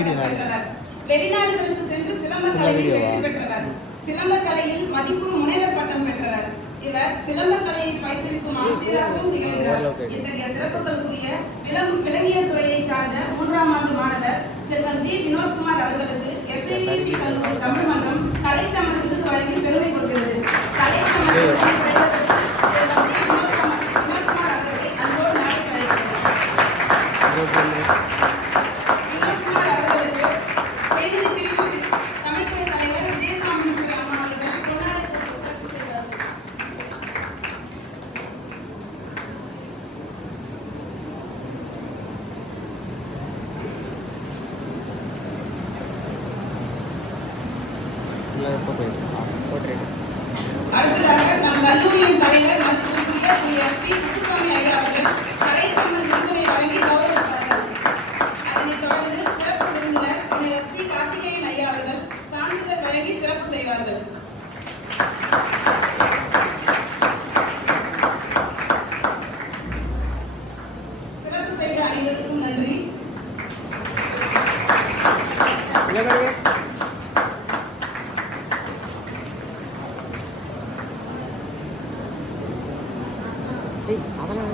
பட்டம் பெற்றவர். வெளிநாடுகளுக்கு சென்று சிலம்ப கலையில் வெற்றி பெற்றவர். சிலம்ப கலையில் மதிப்புறு முனைவர் பட்டம் பெற்றவர். இவர் சிலம்ப கலையை பயிற்றுவிக்கும் ஆசிரியராகவும் திகழ்கிறார். இத்தகைய சிறப்புகளுக்குரிய விலங்கியல் துறையை சார்ந்த 3ஆம் ஆண்டு மாணவர் செல்வன் பி. வினோத்குமார் அவர்களுக்கு SIVT கல்லூரி தமிழ் மன்றம் கலைச்சமர் விருது வழங்கி பெருமை கொள்கிறது. கலைச்சமர் விருதினை பெறுவதற்கு செல்வன் பி. வினோத்குமார் அவர்களை அன்போடு நாளைக்கு அழைக்கிறோம். வினோத்குமார் அவர்களுக்கு செய்தி பிரிவு தமிழ்துறை தலைவர் விஜயசாமீஸ்வரி அம்மா அவர்கள் பொன்னாடை போர்த்தி அடுத்ததாக நம் கல்லூரியின் தலைவர் மதிப்புக்குரிய ஸ்ரீ SP குப்புசாமி ஐயா அவர்கள் கலைச்சமன் விருதினை வழங்கி கௌரவிப்பார்கள். அதனைத் தொடர்ந்து சிறப்பு விருந்தினர் FC கார்த்திகேயன் ஐயா அவர்கள் சான்றிதழ் வழங்கி சிறப்பு செய்வார்கள். சிறப்பு செய்த அனைவருக்கும் நன்றி. அதெல்லாம்